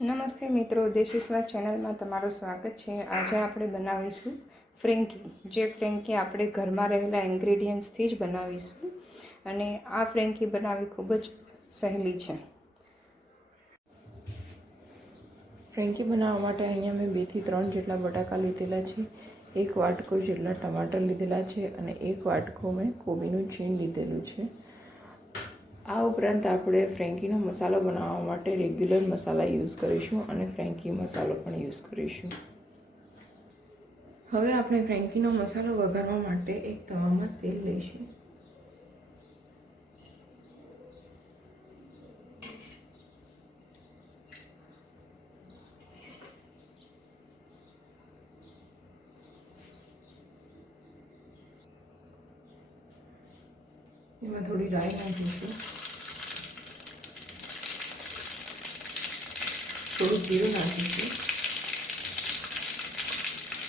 નમસ્તે મિત્રો, દેશી સ્વાદ ચેનલમાં તમારું સ્વાગત છે। આજે આપણે બનાવીશું ફ્રેન્કી। જે ફ્રેન્કી આપણે ઘરમાં રહેલા ઇન્ગ્રેડિયન્ટ્સથી જ બનાવીશું અને આ ફ્રેન્કી બનાવવી ખૂબ જ સહેલી છે। ફ્રેન્કી બનાવવા માટે અહીંયા મેં 2 થી 3 જેટલા બટાકા લીધેલા છે, 1 વાટકો જેટલા ટમાટર લીધેલા છે અને 1 વાટકો મેં કોબીનું છીણ લીધેલું છે। આ ઉપરાંત આપણે ફ્રેન્કીનો મસાલો બનાવવા માટે રેગ્યુલર મસાલા યુઝ કરીશું અને ફ્રેન્કી મસાલો પણ યુઝ કરીશું। હવે આપણે ફ્રેન્કીનો મસાલો વઘારવા માટે એક તવામાં તેલ લઈશું। એમાં થોડી રાઈ નાખીશું, થોડું જીરું નાખીશું,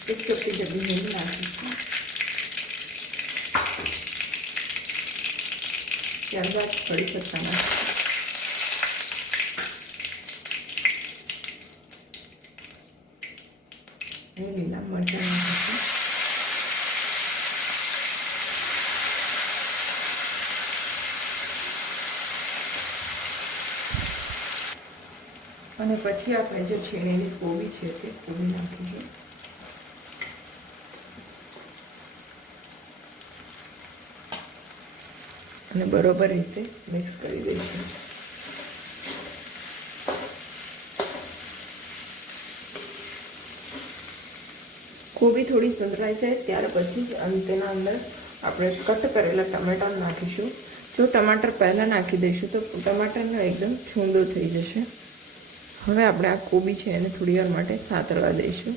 1 ચપટી જેટલી હિંગ નાખીશું, ત્યારબાદ કઢી પત્તા નાખીશું અને લીલા મરચાં નાખીશું। અને પછી આપણે જે છીણેલી કોબી છે તે કોબી નાખીશું અને બરોબર રીતે મિક્સ કરી દઈશું। કોબી થોડી સંતળાઈ જાય ત્યાર પછી તેના અંદર આપણે કટ કરેલા ટમેટા નાખીશું। જો ટમાટર પહેલાં નાખી દઈશું તો ટમાટરનો એકદમ છૂંદો થઈ જશે। હવે આપણે આ કોબી છે એને થોડી વાર માટે સાતળવા દઈશું।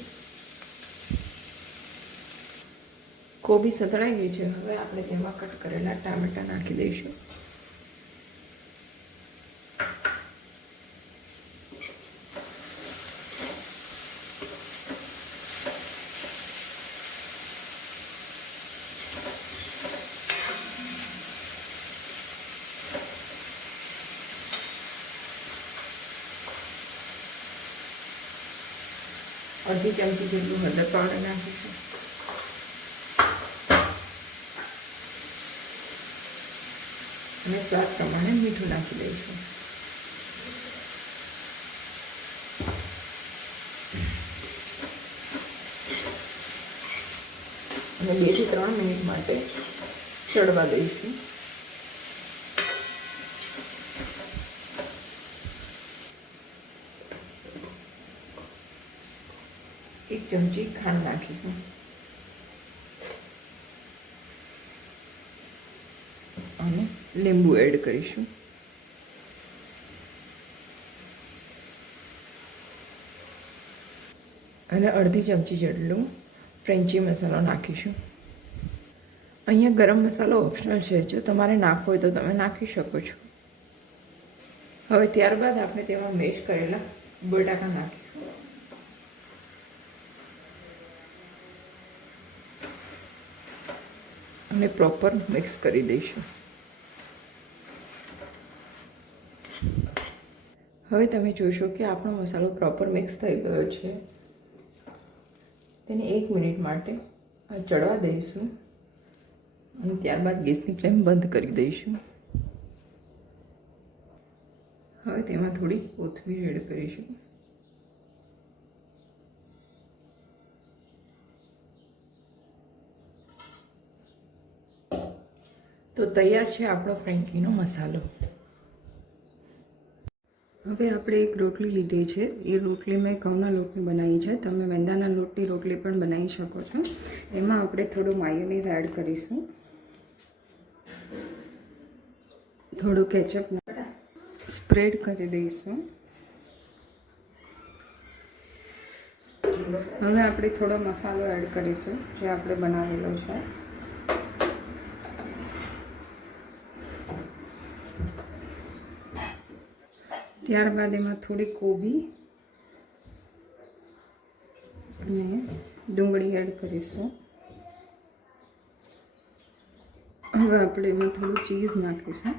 કોબી સતળાઈ ગઈ છે, હવે આપણે તેમાં કટ કરેલા ટામેટા નાખી દઈશું। અડધી ચમચી જેટલું હળદર પાવડર નાખીશું અને સ્વાદ પ્રમાણે મીઠું નાખી દઈશું। અને 2 થી 3 મિનિટ માટે ચડવા દઈશું। એક ચમચી ખાંડ નાખીશું અને લીંબુ એડ કરીશું અને અડધી ચમચી જેટલું ફ્રેન્ચી મસાલો નાખીશું। અહીંયા ગરમ મસાલો ઓપ્શનલ છે, જો તમારે નાખવો હોય તો તમે નાખી શકો છો। હવે ત્યારબાદ આપણે તેમાં મેશ કરેલા બટાકા નાખીશું અને પ્રોપર મિક્સ કરી દઈશું। હવે તમે જોશો કે આપણો મસાલો પ્રોપર મિક્સ થઈ ગયો છે। તેને 1 મિનિટ માટે ચડવા દઈશું અને ત્યારબાદ ગેસની ફ્લેમ બંધ કરી દઈશું। હવે તેમાં થોડી કોથમીર એડ કરીશું તો તૈયાર છે આપણો ફ્રેન્કીનો મસાલો। હવે આપણે એક રોટલી લીધી છે, એ રોટલી મેં ઘઉંના લોટની બનાવી છે, તમે મેંદાના લોટની રોટલી પણ બનાવી શકો છો। એમાં આપણે થોડું માયોનીઝ એડ કરીશું, થોડું કેચઅપ સ્પ્રેડ કરી દઈશું। હવે આપણે થોડો મસાલો એડ કરીશું જે આપણે બનાવેલો છે। ત્યારબાદ એમાં થોડી કોબી અને ડુંગળી એડ કરીશું। હવે આપણે એમાં થોડું ચીઝ નાખીશું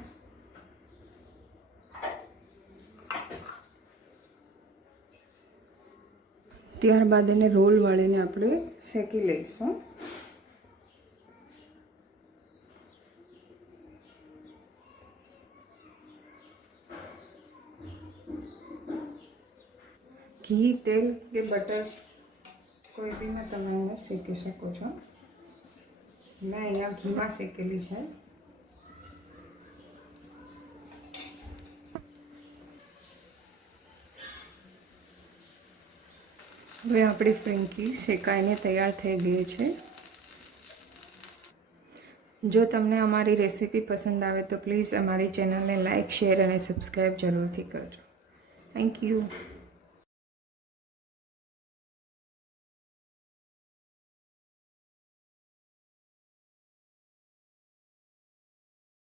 ત્યારબાદ એને રોલ વાળીને આપણે શેકી લઈશું. ઘી, તેલ કે બટર કોઈ બીમાં તમે એને શેકી શકો છો. મેં અહીંયા ઘીમાં શેકેલી છે. હવે આપણી ફ્રેન્કી શેકાઈને તૈયાર થઈ ગઈ છે. જો તમને અમારી રેસીપી પસંદ આવે તો પ્લીઝ અમારી ચેનલને લાઇક, શેર અને સબસ્ક્રાઈબ જરૂરથી કરજો. Thank you.